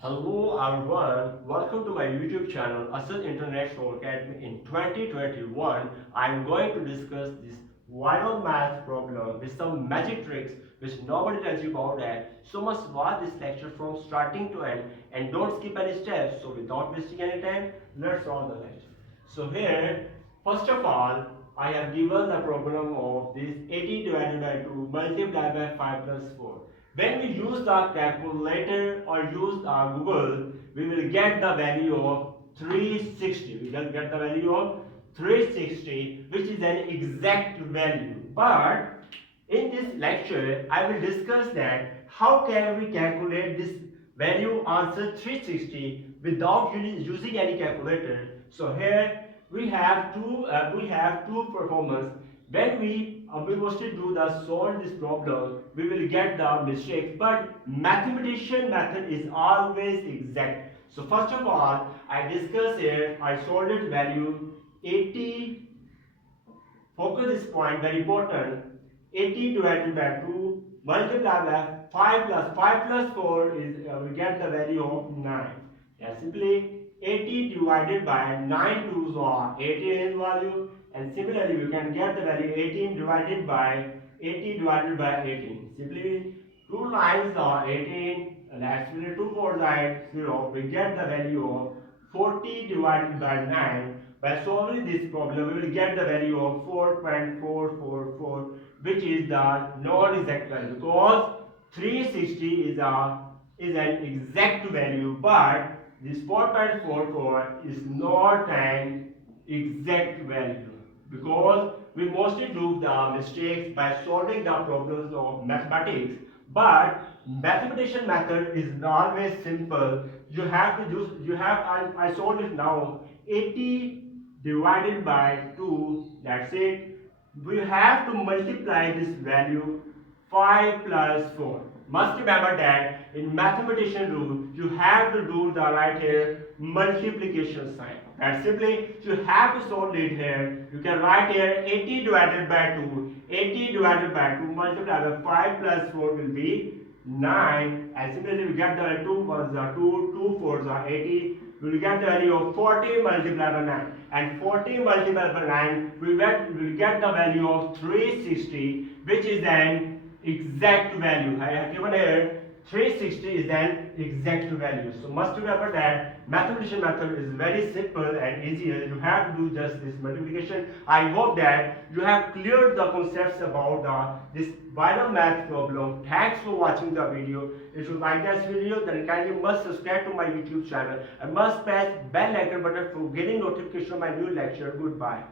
Hello everyone, welcome to my YouTube channel Asad International Academy. In 2021, I am going to discuss this viral math problem with some magic tricks which nobody tells you about that. So must watch this lecture from starting to end and don't skip any steps. So without wasting any time, let's solve the lecture. So here, first of all, I have given the problem of this 80 divided by 2 multiplied by 5 plus 4. When we use the calculator or use Google, we will get the value of 360. We will get the value of 360, which is an exact value. But in this lecture, I will discuss that how can we calculate this value answer 360 without using any calculator. So here we have two performance. When we mostly do the solve this problem, we will get the mistakes. But mathematician method is always exact. So first of all, I discuss here. I solved it value 80. Focus this point, very important. 80 divided by 2 multiplied by 5 plus 5 plus 4 is we get the value of 9. Yeah, simply 80 divided by 9 twos are 18 in value, and similarly we can get the value 18 divided by 80 divided by 18. Simply 2 lines are 18 and actually 2 4 are 0. We get the value of 40 divided by 9. By solving this problem, we will get the value of 4.444, which is the non-exact value, because 360 is an exact value, but this 4.44 is not an exact value, because we mostly do the mistakes by solving the problems of mathematics. But mathematician method is always simple. You have to use, I solved it now. 80 divided by 2, that's it. We have to multiply this value 5 plus 4. Must remember that in mathematician rule, you have to do the right here multiplication sign. And simply you have to solve it here. You can write here 80 divided by 2. 80 divided by 2 multiplied by 5 plus 4 will be 9. And similarly we get the 2 was 2, 2 4s are 80. We will get the value of 40 multiplied by 9. And 40 multiplied by 9, we will get the value of 360, which is an exact value. I have given here 360 is an exact value. So must remember that mathematician method is very simple and easier. You have to do just this multiplication. I hope that you have cleared the concepts about this viral math problem. Thanks for watching the video. If you like this video, then kindly must subscribe to my YouTube channel and must press bell icon button for getting notification of my new lecture. Goodbye.